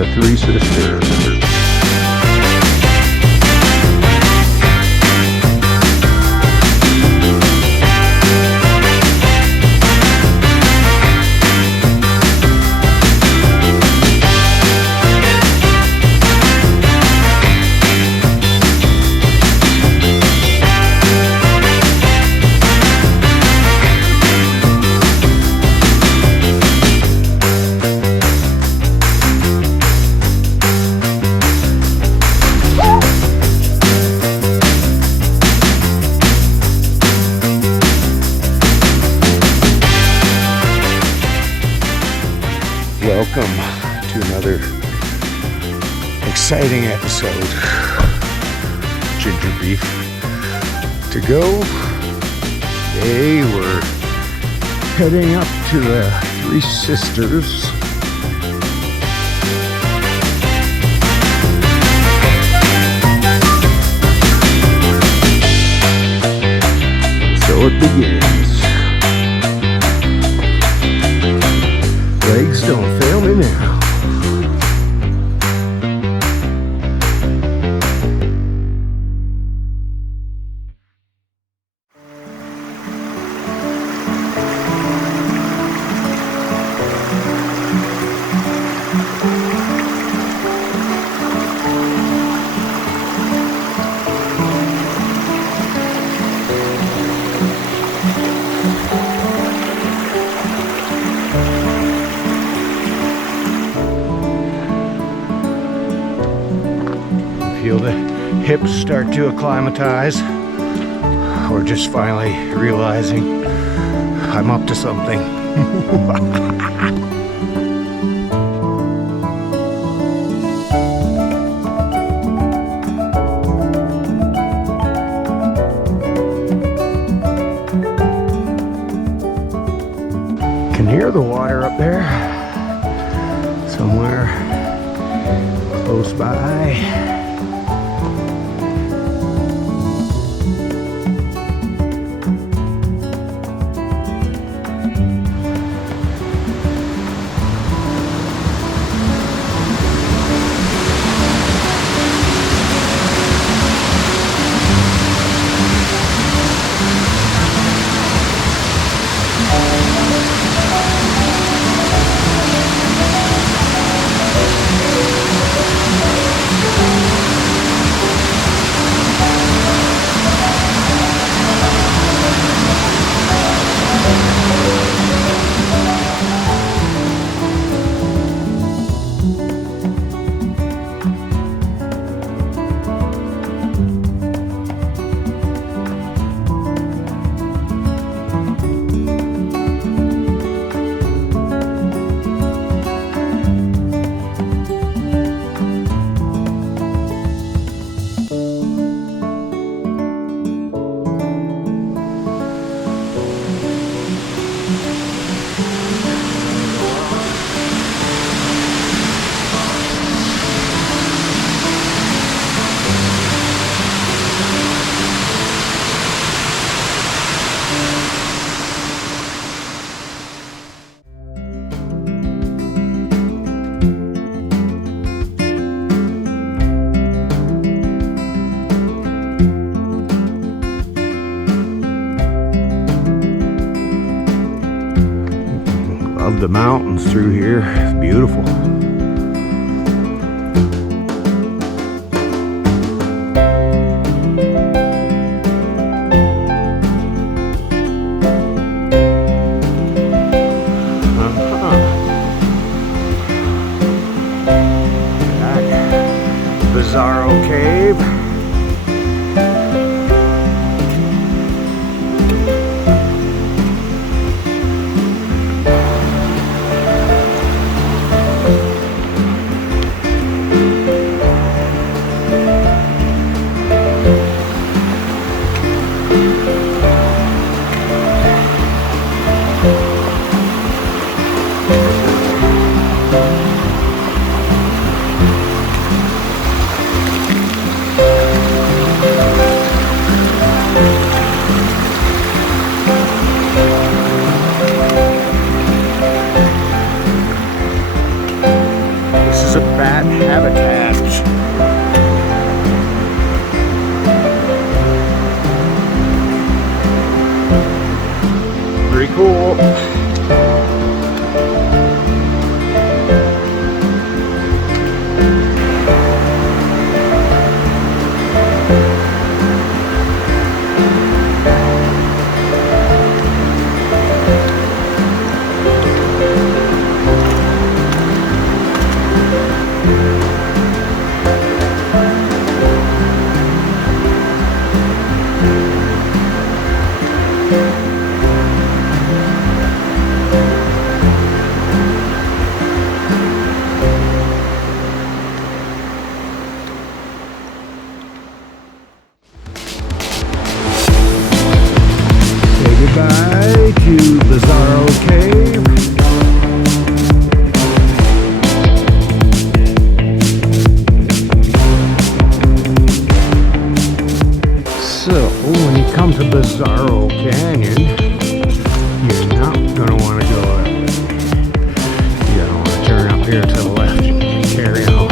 the Three Sisters. Welcome to another exciting episode. Ginger beef to go. Today we're heading up to the Three Sisters. So it begins. Legs don't fail me now. Feel the hips start to acclimatize, or just finally realizing I'm up to something. Can hear the water up there somewhere close by. Love the mountains through here. It's beautiful. Bisaro Cave. habitats. Pretty cool. Goodbye to Bisaro Cave. So, when you come to Bisaro Canyon, you're not going to want to go that way. You're going to want to turn up here to the left and carry on.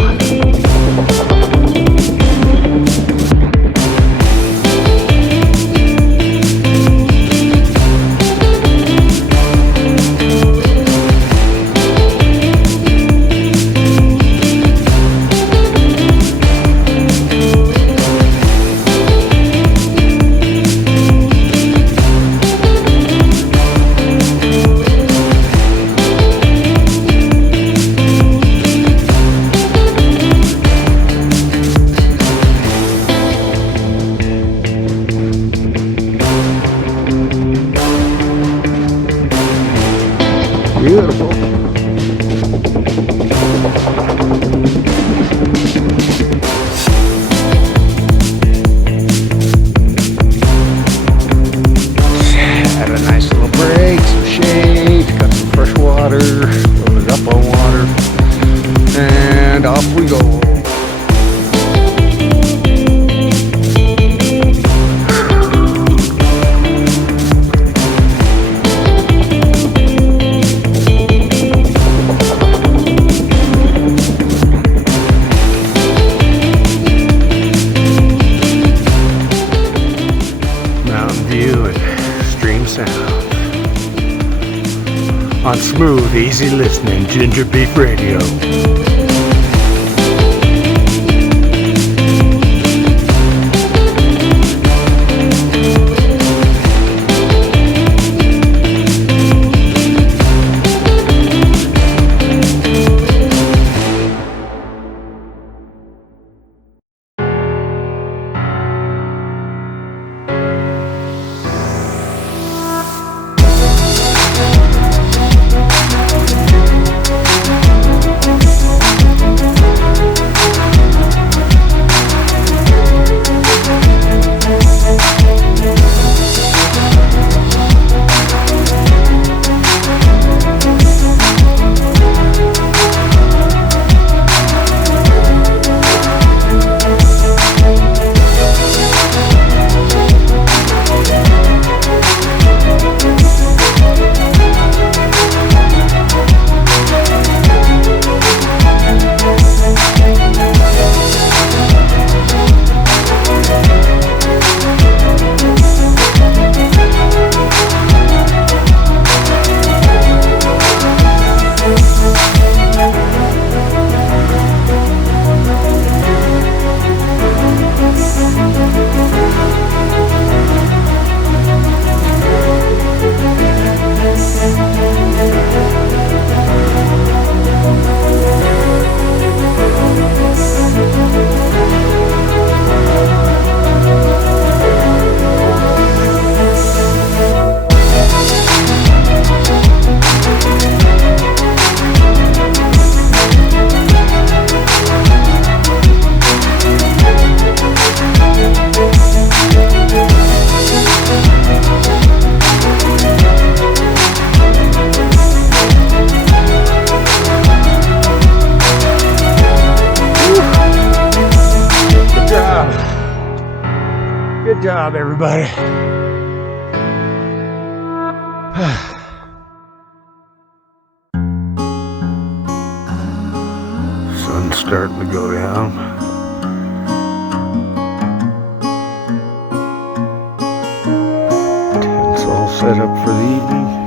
Beautiful. Had a nice little break, some shade, got some fresh water, loaded up on water, and off we go. On smooth, easy listening, Ginger Beef Radio. Good job, everybody. Sun's starting to go down. Tents all set up for the evening.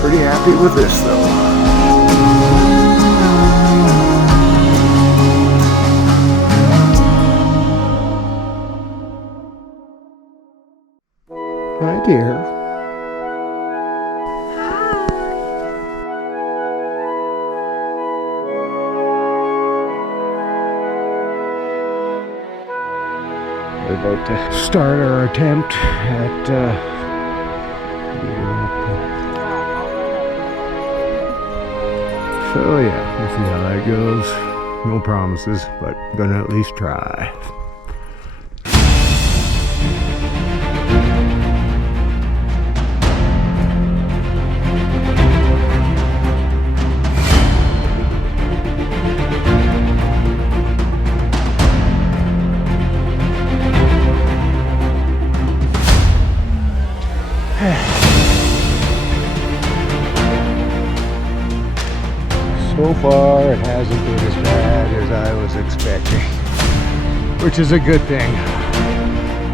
Pretty happy with this though. Hi dear. We're about to start our attempt at so yeah, we'll see how that goes. No promises, but gonna at least try. So far, it hasn't been as bad as I was expecting, which is a good thing.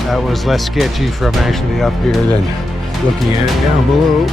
That was less sketchy from actually up here than looking at it down below.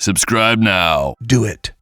Subscribe now. Do it.